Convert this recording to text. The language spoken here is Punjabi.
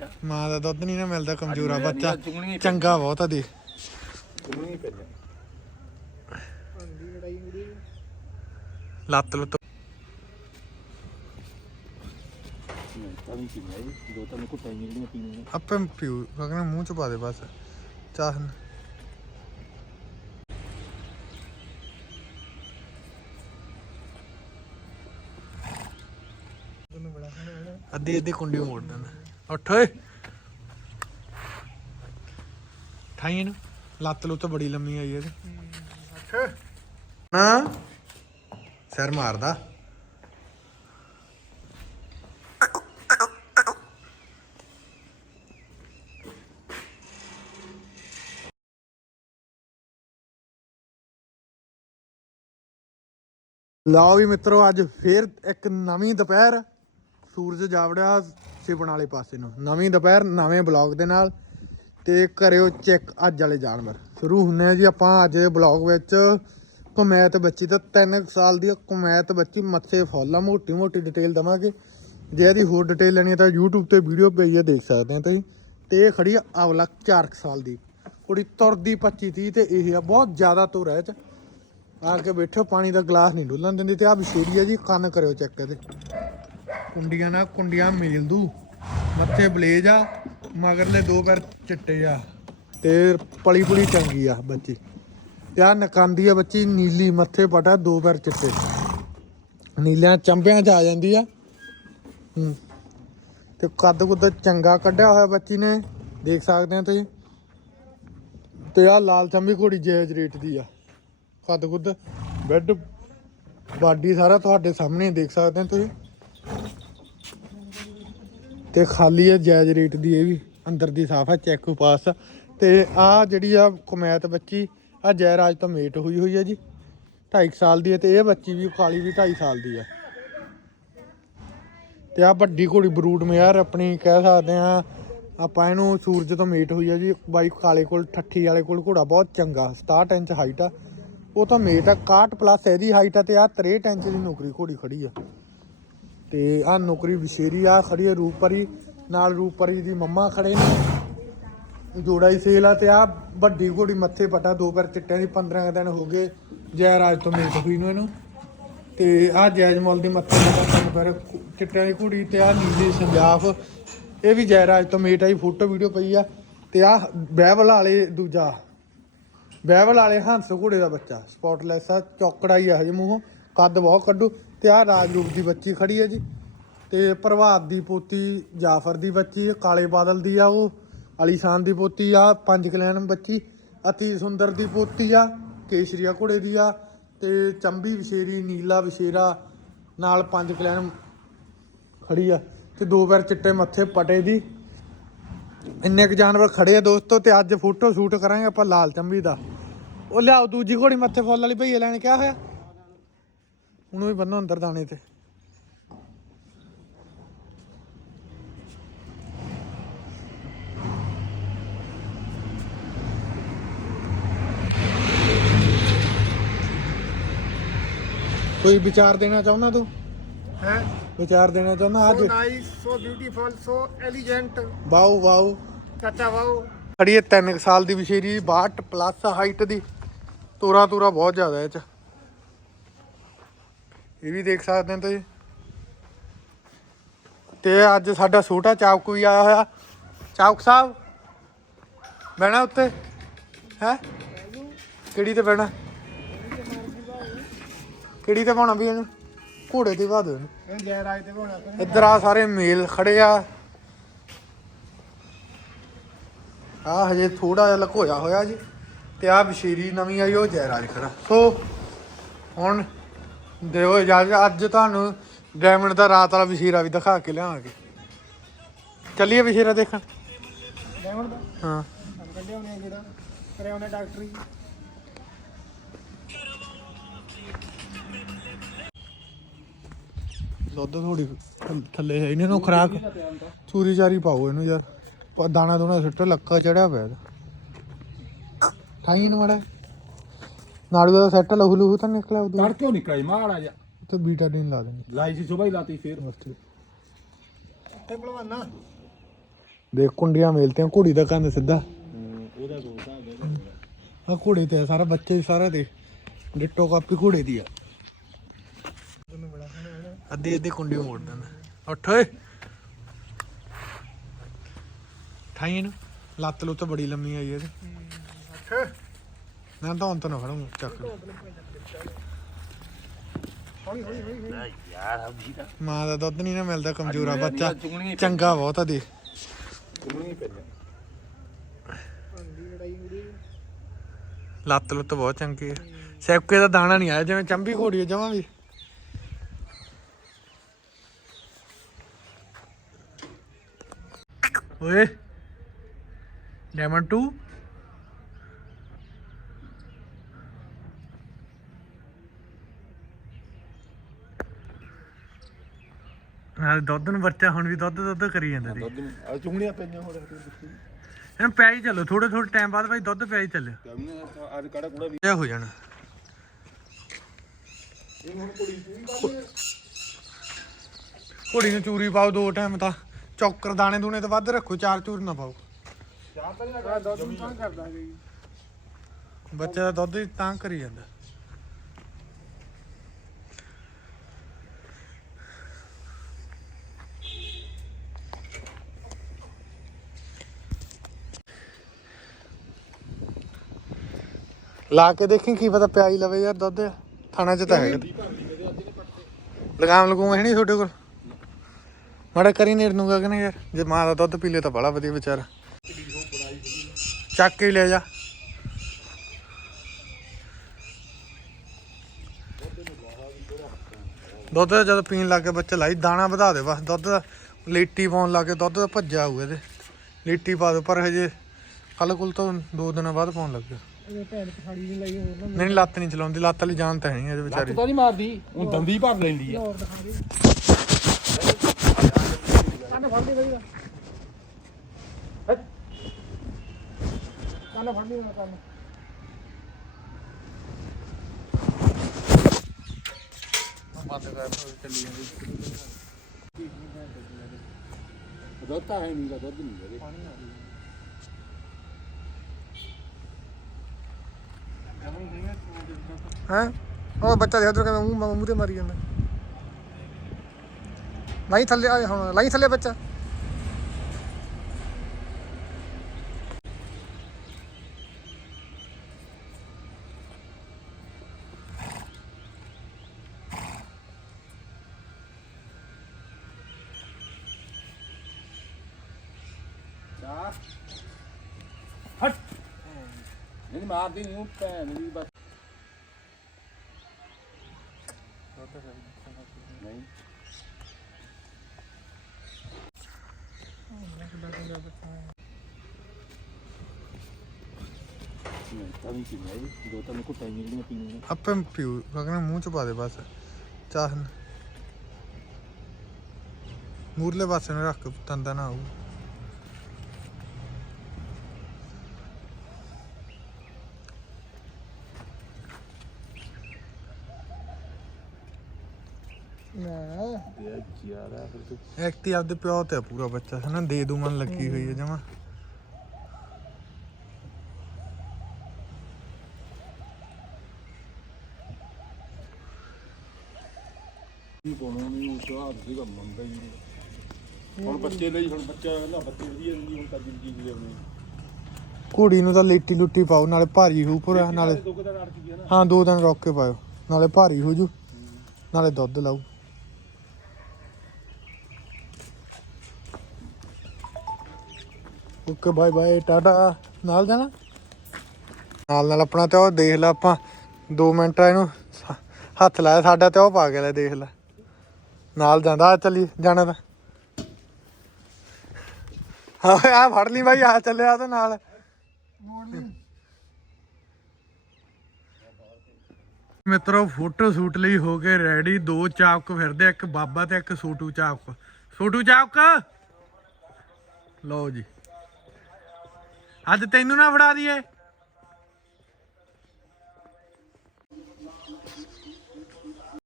ਤਾਂ ਮਾਂ ਦਾ ਦੁੱਧ ਨਹੀਂ ਨਾ ਮਿਲਦਾ ਕਮਜ਼ੋਰਾ ਬੱਚਾ। ਚੰਗਾ ਬਹੁਤ ਆ ਦੇ। ਚੁੰਗਣੀ ਲੱਤ ਲੁੱਤ ਤਾਂ ਵੀ ਪੀਣਾ ਜੀ ਦੋ ਤਿੰਨ ਘੁੱਟਾਂ ਹੀ ਜਿਹੜੀਆਂ ਪੀਣੀਆਂ ਆਪੇ ਪੀਊ ਕਹਿੰਦਾ ਮੂੰਹ ਚ ਪਾ ਦੇ ਬਸ। ਚਾਹ ਨਾ। ਅੱਧੀ ਅੱਧੀ ਕੁੰਡੀ ਮੋੜ ਦਿੰਦਾ। ਉੱਠ ਓਏ। ਠਾਈ ਨੂੰ ਲੱਤ ਲੁੱਤ ਬੜੀ ਲੰਮੀ ਆਈ ਇਹਦੀ। ਉੱਠ। ਨਾ ਸਿਰ ਮਾਰਦਾ। ਲਓ ਵੀ ਮਿੱਤਰੋ ਅੱਜ ਫੇਰ ਇੱਕ ਨਵੀਂ ਦੁਪਹਿਰ। ਸੂਰਜ ਜਾਵੜਿਆ ਸਿਪਣ ਵਾਲੇ ਪਾਸੇ ਨੂੰ। ਨਵੀਂ ਦੁਪਹਿਰ, ਨਵੇਂ ਬਲੌਗ ਦੇ ਨਾਲ ਤੇ ਕਰਿਓ ਚੈੱਕ ਅੱਜ ਵਾਲੇ ਜਾਨਵਰ। ਸ਼ੁਰੂ ਹੁੰਨੇ ਆ ਜੀ ਆਪਾਂ ਅੱਜ ਦੇ ਬਲੌਗ ਵਿੱਚ। ਕਮੈਤ ਬੱਚੀ ਤਾਂ 3 ਸਾਲ ਦੀ ਕਮੈਤ ਬੱਚੀ ਮੱਥੇ ਫੁੱਲ ਮੋਟੀ ਮੋਟੀ ਡਿਟੇਲ ਦਵਾਂਗੇ। ਜੇ ਇਹਦੀ ਹੋਰ ਡਿਟੇਲ ਲੈਣੀ ਤਾਂ YouTube ਤੇ ਵੀਡੀਓ ਪਈ ਹੈ ਦੇਖ ਸਕਦੇ ਆ ਤੁਸੀਂ। ਤੇ ਇਹ ਖੜੀ ਆ ਅਵਲਾ 4 ਸਾਲ ਦੀ। ਕੁੜੀ ਤੁਰਦੀ 25 30 ਤੇ ਇਹ ਆ, ਬਹੁਤ ਜ਼ਿਆਦਾ ਤੁਰ ਹੈ ਚ। ਆ ਕੇ ਬੈਠੋ, ਪਾਣੀ ਦਾ ਗਲਾਸ ਨਹੀਂ ਡੁੱਲਣ ਦਿੰਦੀ ਤੇ ਆ ਵਿਸ਼ੇਰੀ ਆ ਜੀ, ਕੰਨ ਕਰਿਓ ਚੈੱਕ ਇਹਦੇ। ਕੁੰਡੀਆਂ ਨਾਲ ਕੁੰਡੀਆਂ ਮੇਲ ਦੂ। ਮੱਥੇ ਬਲੇਜ ਆ ਮਗਰਲੇ ਦੋ ਪੈਰ ਚਿੱਟੇ ਆ। ਤੇ ਪਲੀ ਪੁਲੀ ਚੰਗੀ ਆ ਬੱਚੀ। ਤੇ ਨਕਾਂਦੀ ਆ ਬੱਚੀ, ਨੀਲੀ ਮੱਥੇ ਪਟਾ, ਦੋ ਪੈਰ ਚਿੱਟੇ। ਨੀਲਿਆਂ ਚੰਬਿਆਂ ਚ ਆ ਜਾਂਦੀ ਆ। ਹੂੰ। ਤੇ ਕੱਦ ਕੁੱਦ ਚੰਗਾ ਕੱਢਿਆ ਹੋਇਆ ਬੱਚੀ ਨੇ, ਦੇਖ ਸਕਦੇ ਆ ਤੁਸੀਂ। ਤੇ ਆ ਲਾਲ ਚੰਬੀ ਘੋੜੀ ਜੇਜ ਰੇਟ ਦੀ ਆ। ਕੱਦ ਕੁੱਦ, ਬੈੱਡ, ਬਾਡੀ ਸਾਰਾ ਤੁਹਾਡੇ ਸਾਹਮਣੇ ਦੇਖ ਸਕਦੇ ਹੋ ਤੁਸੀਂ। ਤੇ ਖਾਲੀ ਹੈ ਜਾਇਜ਼ ਰੇਟ ਦੀ ਇਹ ਵੀ, ਅੰਦਰ ਦੀ ਸਾਫ਼ ਹੈ ਚੈੱਕ ਪਾਸ ਆ। ਤੇ ਆ ਜਿਹੜੀ ਆ ਕਮੈਤ ਬੱਚੀ, ਆ ਜੈਰਾਜ ਤੋਂ ਮੇਟ ਹੋਈ ਹੋਈ ਹੈ ਜੀ 2.5 ਸਾਲ ਦੀ ਹੈ ਤੇ ਇਹ ਬੱਚੀ ਵੀ ਕਾਲੀ ਵੀ 2.5 ਸਾਲ ਦੀ ਹੈ ਤੇ ਆ ਵੱਡੀ ਘੋੜੀ ਬਰੂਡ ਮਿਆਰ ਆਪਣੀ ਕਹਿ ਸਕਦੇ ਆ, ਆਪਾਂ ਇਹਨੂੰ ਸੂਰਜ ਤੋਂ ਮੇਟ ਹੋਈ ਆ ਜੀ, ਬਾਈ ਕਾਲੇ ਕੋਲ, ਠੱਠੀ ਵਾਲੇ ਕੋਲ ਘੋੜਾ ਬਹੁਤ ਚੰਗਾ 67 ਇੰਚ ਹਾਈਟ ਆ। ਉਹ ਤਾਂ ਮੇਟ ਆ 61 ਪਲੱਸ ਇਹਦੀ ਹਾਈਟ ਆ ਤੇ ਆ 63 ਇੰਚ ਦੀ ਨੌਕਰੀ ਘੋੜੀ ਖੜੀ ਆ। ਤੇ ਆ ਨੌਕਰੀ ਵਿਸ਼ੇਰੀ ਆ ਖੜੀ ਆ ਰੂਪਰੀ, ਨਾਲ ਰੂਪਰੀ ਦੀ ਮੰਮਾ ਖੜੇ ਨੇ। ਜੋੜਾ ਹੀ ਸੇਲ ਆ ਤੇ ਆ ਵੱਡੀ ਘੋੜੀ ਮੱਥੇ ਪਟਾ, ਦੋ ਪੈਰ ਚਿੱਟਿਆਂ ਦੀ 15 ਕੁ ਦਿਨ ਹੋ ਗਏ ਜੈ ਰਾਜ ਤੋਂ ਮੇਟ ਹੋਈ ਨੂੰ ਇਹਨੂੰ। ਤੇ ਆ ਜੈਜ ਮੌਲ ਦੀ ਮੱਥੇ ਪਟਾ ਤਿੰਨ ਪੈਰ ਚਿੱਟਿਆਂ ਦੀ ਘੋੜੀ ਤੇ ਆ ਨੀਲੀ ਸੰਜਾਫ। ਇਹ ਵੀ ਜੈ ਰਾਜ ਤੋਂ ਮੇਟ ਆਈ, ਫੋਟੋ ਵੀਡੀਓ ਪਈ ਆ। ਤੇ ਆ ਬਹਿਵਲ ਵਾਲੇ ਦੂਜਾ, ਬਹਿਵਲ ਵਾਲੇ ਹੰਸ ਘੋੜੇ ਦਾ ਬੱਚਾ ਸਪੌਟਲੈਸ ਆ, ਚੌਕੜਾ ਹੀ ਆ ਹਜੇ ਮੂੰਹ। ਕੱਦ ਬਹੁਤ ਕੱਢੂ ਤੇ ਆ ਰਾਜਰੂਪ ਦੀ ਬੱਚੀ ਖੜੀ ਹੈ ਜੀ। ਤੇ ਪ੍ਰਭਾਤ ਦੀ ਪੋਤੀ ਜਾਫਰ ਦੀ ਬੱਚੀ ਕਾਲੇ ਬਾਦਲ ਦੀ ਆ ਉਹ, ਅਲੀਸ਼ਾਨ ਦੀ ਪੋਤੀ ਆ, ਪੰਜ ਕਲਿਆਣ ਬੱਚੀ, ਅਤੀ ਸੁੰਦਰ ਦੀ ਪੋਤੀ ਆ ਕੇਸ਼ਰੀਆ ਘੋੜੇ ਦੀ ਆ, ਤੇ ਚੰਬੀ ਵਿਸ਼ੇਰੀ, ਨੀਲਾ ਵਿਸ਼ੇਰਾ ਨਾਲ ਪੰਜ ਕਲਿਆਣ ਖੜੀ ਆ। ਤੇ ਦੋ ਪੈਰ ਚਿੱਟੇ ਮੱਥੇ ਪਟੇ ਦੀ ਇੰਨੇ ਕੁ ਜਾਨਵਰ ਖੜੇ ਆ ਦੋਸਤੋ ਤੇ ਅੱਜ ਫੋਟੋ ਸ਼ੂਟ ਕਰਾਂਗੇ ਆਪਾਂ ਲਾਲ ਚੰਬੀ ਦਾ। ਉਹ ਲਿਆਓ ਦੂਜੀ ਘੋੜੀ ਮੱਥੇ ਫੁੱਲ ਵਾਲੀ ਭਈਏ ਲੈਣ ਕਿਹਾ ਹੋਇਆ? ਉਹਨੂੰ ਵੀ ਬੰਨੋ ਅੰਦਰ ਦਾਣੇ ਤੇ। ਕੋਈ ਵਿਚਾਰ ਦੇਣਾ ਚਾਹੁੰਦਾ ਤੂੰ? ਹੈ? ਵਿਚਾਰ ਦੇਣਾ ਚਾਹੁੰਦਾ ਅੱਜ? Nice so beautiful so elegant wow wow. ਚਾਚਾ ਵਾਓ। ਖੜੀ ਹੈ 3 ਸਾਲ ਦੀ ਵਿਸ਼ੇਰੀ 62 ਪਲੱਸ ਹਾਈਟ ਦੀ। ਤੋਰਾ ਤੋਰਾ ਬਹੁਤ ਜ਼ਿਆਦਾ ਇਹ ਚ। ਇਹ ਵੀ ਦੇਖ ਸਕਦੇ ਹੋ ਤੁਸੀਂ। ਤੇ ਅੱਜ ਸਾਡਾ ਛੋਟਾ ਚਾਵਕ ਵੀ ਆਇਆ ਹੋਇਆ। ਚਾਵਕ ਸਾਹਿਬ ਬਹਿਣਾ ਉੱਤੇ? ਹੈ? ਕਿਹੜੀ ਤੇ ਬਹਿਣਾ? ਕਿਹੜੀ ਤੇ ਪਾਉਣਾ ਵੀ ਇਹਨੂੰ? ਘੋੜੇ ਤੇ ਪਾ ਦਿਓ ਇਹਨੂੰ। ਇਹ ਗੈਰ ਆਏ ਤੇ ਇੱਧਰ ਆ ਸਾਰੇ ਮੇਲ ਖੜੇ ਆ। ਆ ਹਜੇ ਥੋੜਾ ਜਿਹਾ ਲਕੋਇਆ ਹੋਇਆ ਜੀ। ਤੇ ਆ ਬਸ਼ੀਰੀ ਨਵੀਂ ਆਈ ਉਹ ਜੈਰਾਜ ਖੜਾ। ਸੋ ਹੁਣ ਦਿਓ ਇਜਾਜ਼ਤ ਅੱਜ ਤੁਹਾਨੂੰ ਡਾਇਮੰਡ ਦਾ ਰਾਤ ਵਾਲਾ ਬਸ਼ੀਰਾ ਵੀ ਦਿਖਾ ਕੇ ਲਿਆਵਾਂਗੇ। ਚੱਲੀਏ ਬਸ਼ੀਰਾ ਦੇਖਣ? ਡਾਇਮੰਡ ਦਾ? ਹਾਂ। ਕੱਢਿਆ ਉਹਨੇ ਜਿਹੜਾ ਕਰਿਆ ਉਹਨੇ ਡਾਕਟਰੀ। ਦੁੱਧ ਥੋੜੀ ਥੱਲੇ ਹੈ ਇਹਨਾਂ ਨੂੰ ਖਰਾਕ। ਚੂਰੀ ਚਾਰੀ ਪਾਓ ਇਹਨੂੰ ਯਾਰ। ਦਾਣਾ ਦੋਣਾ ਸੁੱਟੋ ਲੱਕਾ ਚੜਿਆ ਪਿਆ ਇਹਦਾ। ਠਾਈ ਨੂੰ ਮੜਾ। ਨਾੜੂ ਦਾ ਸੈੱਟ ਲਹੂ ਲਹੂ ਤਾਂ ਨਿਕਲਿਆ ਉਦੋਂ। ਤੜਕਿਓ ਨਿਕਲ ਮਾੜਾ ਜਾ ਤੇ ਬੀਟਾਡੀਨ ਲਾ ਦੇਣੀ। ਲਾਈ ਸੀ ਸੁਬਾਹ ਹੀ ਲਾਤੀ ਫੇਰ। ਮਸਤੀ ਤੇ ਭਲਵਾਨਾ ਦੇਖ ਕੁੰਡੀਆਂ ਮੇਲਤੀਆਂ ਘੋੜੀ ਦਾ ਕੰਨ ਸਿੱਧਾ। ਉਹਦਾ ਦੋਸਤ ਆ ਆ ਘੋੜੇ ਤੇ ਆ ਸਾਰਾ ਬੱਚੇ ਸਾਰਾ ਦੇ ਡਿੱਟੋ ਕਾਪੀ ਘੋੜੇ ਦੀ ਆ। ਅੱਧੀ ਅੱਧੀ ਕੁੰਡੀ ਮੋੜ ਦਿੰਦਾ। ਉੱਠ ਓਏ। ਠਾਈ ਨੂੰ ਲੱਤ ਲੁੱਤ ਬੜੀ ਲੰਮੀ ਆਈ ਇਹਦੀ। ਮੈਂ ਤਾਂ ਹੁਣ ਤਾਂ ਨਾ ਫੜਾਂ ਚੱਕ। ਯਾਰ ਆ ਵੀ ਤਾਂ ਮਾਂ ਦਾ ਦੁੱਧ ਨਹੀਂ ਨਾ ਮਿਲਦਾ ਕਮਜ਼ੋਰਾ ਬੱਚਾ। ਚੰਗਾ ਬਹੁਤ ਆ ਦੇ ਲੱਤ ਲੁੱਤ ਬਹੁਤ ਚੰਗੀ ਆ। ਸੈਪਕੇ ਦਾ ਦਾਣਾ ਨਹੀਂ ਆਇਆ ਜਿਵੇਂ ਚੰਬੀ ਘੋੜੀ ਜਮਾ ਵੀ। ਓਏ। ਲੈਮਨ 2 ਨਾਲ ਦੁੱਧ ਨੂੰ ਬੱਚਾ ਹੁਣ ਵੀ ਦੁੱਧ ਦੁੱਧ ਕਰੀ ਜਾਂਦਾ ਸੀ। ਦੁੱਧ ਨੂੰ ਆ ਚੁੰਗਣੀਆਂ ਪੈਂਦੀਆਂ ਹੋਰ ਇਹਨੂੰ ਪਿਆ ਹੀ ਚੱਲੋ ਥੋੜੇ ਥੋੜੇ ਟਾਈਮ ਬਾਅਦ ਭਾਈ ਦੁੱਧ ਪਿਆ ਹੀ ਚੱਲਿਓ ਅੱਜ ਕਾੜਾ ਕੂੜਾ ਵੀ ਇਹ ਹੋ ਜਾਣਾ। ਘੋੜੀ ਨੂੰ ਚੂਰੀ ਪਾਓ ਦੋ ਟਾਈਮ ਤਾਂ। ਚੌਕਰ ਦਾਣੇ ਦੂਣੇ ਤੋਂ ਵੱਧ ਰੱਖੋ ਚਾਰ ਚੂਰ ਨਾ ਪਾਓ। ਚਾਹ ਤਾਂ ਨਹੀਂ ਦੁੱਧ ਨੂੰ ਤਾਂ ਕਰਦਾ ਜੀ ਬੱਚੇ ਦਾ ਦੁੱਧ ਹੀ ਤਾਂ ਕਰੀ ਜਾਂਦਾ। ਲਾ ਕੇ ਦੇਖੀ, ਕੀ ਪਤਾ ਪਿਆਈ ਲਵੇ ਯਾਰ ਦੁੱਧ। ਥਾਣਾ ਚ ਤਾਂ ਹੈਗਾ ਲਗਾਮ ਲਗੂਮ ਹੈ ਨਹੀਂ ਤੁਹਾਡੇ ਕੋਲ? ਮਾੜਾ ਕਰੀ ਨੇੜ ਨੂੰ ਕਿ ਯਾਰ। ਜੇ ਮਾਂ ਦਾ ਦੁੱਧ ਪੀ ਲੇ ਤਾਂ ਬੜਾ ਵਧੀਆ ਵਿਚਾਰਾ। ਚੱਕ ਕੇ ਹੀ ਲੈ ਜਾ। ਦੁੱਧ ਦਾ ਜਦੋਂ ਪੀਣ ਲੱਗ ਗਏ ਬੱਚੇ ਲਾਈ, ਦਾਣਾ ਵਧਾ ਦੇ ਬਸ। ਦੁੱਧ ਦਾ ਲੀਟੀ ਪਾਉਣ ਲੱਗ ਗਏ ਦੁੱਧ ਦਾ ਭੱਜਾ ਹੋਊ ਇਹਦੇ। ਲੀਟੀ ਪਾ ਦੋ, ਪਰ ਹਜੇ ਕੱਲ ਕੁਲ ਤੋਂ ਦੋ ਦਿਨਾਂ ਬਾਅਦ ਪਾਉਣ ਲੱਗ ਗਿਆ। ਇਹ ਭੈਣ ਪਛਾੜੀ ਨਹੀਂ ਲਈ ਹੋਰ ਨਾ ਨਹੀਂ ਨਹੀਂ, ਲੱਤ ਨਹੀਂ ਚਲਾਉਂਦੀ ਲੱਤ ਵਾਲੀ ਜਾਨ ਤਾਂ ਹੈ ਨਹੀਂ ਇਹਦੇ ਵਿਚਾਰੀ। ਤਾਂ ਨਹੀਂ ਮਾਰਦੀ। ਉਹ ਦੰਦੀ ਭਰ ਲੈਂਦੀ ਆ। ਹੋਰ ਦਿਖਾ ਦੇ। ਕੰਨ ਫੜ ਦੇ ਬਈ ਕੰਨ ਫੜ ਲਈ ਨਾ ਕੰਨ। ਬੰਦ ਕਰ ਚੱਲੀ ਜਾਂਦੀ ਦੁੱਧ ਤਾਂ ਹੈ ਨਹੀਂ ਗਾ ਦੁੱਧ ਨਹੀਂ ਇਹਦੇ ਹੈ? ਉਹ ਬੱਚਾ ਦੇਖ ਉਧਰ ਕਹਿੰਦਾ ਮੂੰਹ ਮੂੰਹ ਤੇ ਮਾਰੀ ਜਾਂਦਾ। ਲਾਈ ਥੱਲੇ ਆ, ਹੁਣ ਲਾਈ ਥੱਲੇ ਬੱਚਾ। ਹਟ। ਨਹੀਂ, ਮਾਰਦੀ ਨਹੀਂ ਭੈਣ ਦੀ ਬਸ। ਨਹੀਂ ਤਾਂ ਨਹੀਂ ਪੀਣਾ ਇਹ ਦੋ ਤਾਂ ਕੁੱਟਾਂ ਜਿਹੜੀਆਂ ਪੀਣੀਆਂ ਆਪੇ ਪੀਊ ਕਹਿੰਦਾ ਮੂੰਹ ਚ ਪਾ ਦੇ ਬਸ। ਚਾਹ ਮੂਰਲੇ ਪਾਸੇ ਨੂੰ ਰੱਖ, ਤੰਦਾ ਨਾ ਆਊ। ਨਾ। ਫਿਰ ਤੂੰ ਐਕਟੀ ਆਪਦੇ ਪਿਓ ਤੇ ਆ ਪੂਰਾ ਬੱਚਾ ਹੈ ਨਾ ਦੇ ਦੂ ਮਨ ਲੱਗੀ ਹੋਈ ਹੈ ਜਮਾ। ਕੀ ਪਾਉਣਾ ਨਹੀਂ ਉਹ ਚਾਹ ਸੀਗਾ ਮੰਨਦਾ ਹੀ ਨਹੀਂ। ਹੁਣ ਬੱਚੇ ਲਈ ਹੁਣ ਬੱਚਾ ਕਹਿੰਦਾ ਬੱਚੇ ਵਧੀਆ ਨਹੀਂ ਹੁਣ ਤਾਂ ਜ਼ਿੰਦਗੀ ਜੀ ਲਿਆਉਣੀ ਘੋੜੀ ਨੂੰ ਤਾਂ ਲੇਟੀ ਲੁੱਟੀ ਪਾਓ ਨਾਲੇ ਭਾਰੀ ਹੋ ਪੂਰਾ ਨਾਲੇ ਦੋ ਨਾ। ਹਾਂ ਦੋ ਦਿਨ ਰੋਕ ਕੇ ਪਾਓ ਨਾਲੇ ਭਾਰੀ ਹੋ ਜੂ ਨਾਲੇ ਦੁੱਧ ਲਾਊ। Okay, bye bye, tata. ਨਾਲ ਜਾਣਾ? ਨਾਲ ਨਾਲ ਆਪਣਾ ਤੇ ਉਹ ਦੇਖ ਲੈ ਆਪਾਂ। 2 ਮਿੰਟ ਇਹਨੂੰ। ਹੱਥ ਲਾਇਆ ਸਾਡਾ ਤੇ ਉਹ ਪਾ ਗਿਆ ਲੈ ਦੇਖ ਲੈ। ਨਾਲ ਜਾਂਦਾ ਚੱਲੀ, ਜਾਣਾ ਤਾਂ। ਹਾਂ ਆ ਫੜ ਲਈ ਬਾਈ ਆ ਚੱਲਿਆ ਤੇ ਨਾਲ। ਮਿੱਤਰੋ, ਫੋਟੋ ਸ਼ੂਟ ਲਈ ਹੋ ਕੇ ਰੈਡੀ ਦੋ ਚਾਪਕ ਫਿਰਦੇ ਇੱਕ ਬਾਬਾ ਤੇ ਇੱਕ ਸੋਟੂ ਚਾਪਕ ਸੋਟੂ ਚਾਪਕ ਲਓ ਜੀ। ਅੱਜ ਤੈਨੂੰ ਨਾ ਫੜਾ ਦਈਏ।